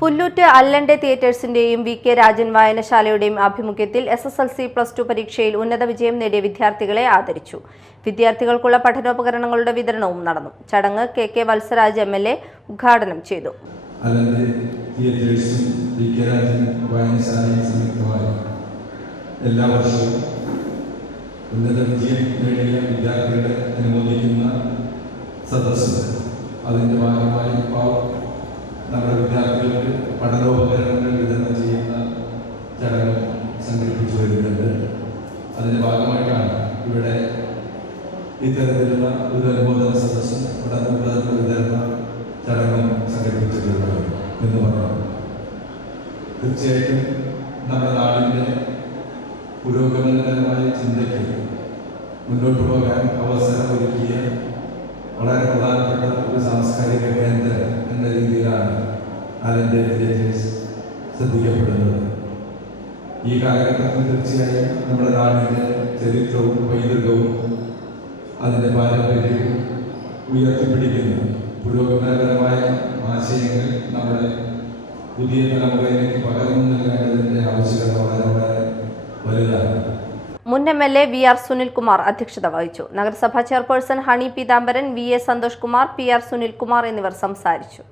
Pullut അല്ലന്റെ തിയേറ്റേഴ്സിന്റെയും V K Rajan വായനശാലയുടെയും ആഭിമുഖ്യത്തിൽ SSLC+2 പരീക്ഷയിൽ ഉന്നത വിജയം നേടിയ വിദ്യാർത്ഥികളെ ആദരിച്ചു. വിദ്യാർത്ഥികൾക്കുള്ള പഠനോപകരണങ്ങളുടെ വിതരണവും നടന്നു. ചടങ്ങ് KK വത്സരാജ് MLA ഉദ്ഘാടനം ചെയ്തു. അല്ലന്റെ തിയേറ്റേഴ്സും വി കെ രാജൻ വായനശാലയും സംയുക്തമായി എല്ലാ വർഷവും ഉന്നത വിജയം നേടിയ വിദ്യാർത്ഥികളെ അനുമോദിക്കുന്ന സദസ്സ് അതിൻ്റെ ഭാഗമായി നമ്മുടെ വിദ്യാർത്ഥികൾക്ക് പഠനോപകരണങ്ങൾ വിതരണം ചെയ്യുന്ന ചടങ്ങ് സംഘടിപ്പിച്ചു വരുന്നുണ്ട്. അതിൻ്റെ ഭാഗമായിട്ടാണ് ഇവിടെ ഇത്തരത്തിലുള്ള ഒരു അനുമോദന സദസ്സും പഠനോപകരണ വിതരണ ചടങ്ങും സംഘടിപ്പിച്ചിട്ടുള്ളത് എന്ന് പറഞ്ഞു. തീർച്ചയായിട്ടും നമ്മുടെ നാടിൻ്റെ പുരോഗമനപരമായ ചിന്തയ്ക്ക് മുന്നോട്ട് പോകാൻ അവസരമൊരുക്കിയ വളരെ പ്രധാനപ്പെട്ട ഒരു സാംസ്കാരിക കേന്ദ്രം എന്ന രീതിയിലാണ് അല്ലന്റെ തിയേറ്റേഴ്സ് ശ്രദ്ധിക്കപ്പെടുന്നത്. ഈ കാലഘട്ടത്തിൽ തീർച്ചയായും നമ്മുടെ നാടിൻ്റെ ചരിത്രവും പൈതൃകവും അതിൻ്റെ പാരമ്പര്യവും ഉയർത്തിപ്പിടിക്കുന്നു. പുരോഗമനപരമായ ആശയങ്ങൾ നമ്മുടെ പുതിയ തലമുറയിലേക്ക് പകർന്നു നൽകേണ്ടതിൻ്റെ ആവശ്യകത വളരെ വളരെ വലുതാണ്. മുൻ MLA VR സുനിൽകുമാർ അധ്യക്ഷത വഹിച്ചു. നഗരസഭാ chairperson Honey Peethambaran, VA Santhosh Kumar, PR Sunilkumar എന്നിവർ സംസാരിച്ചു.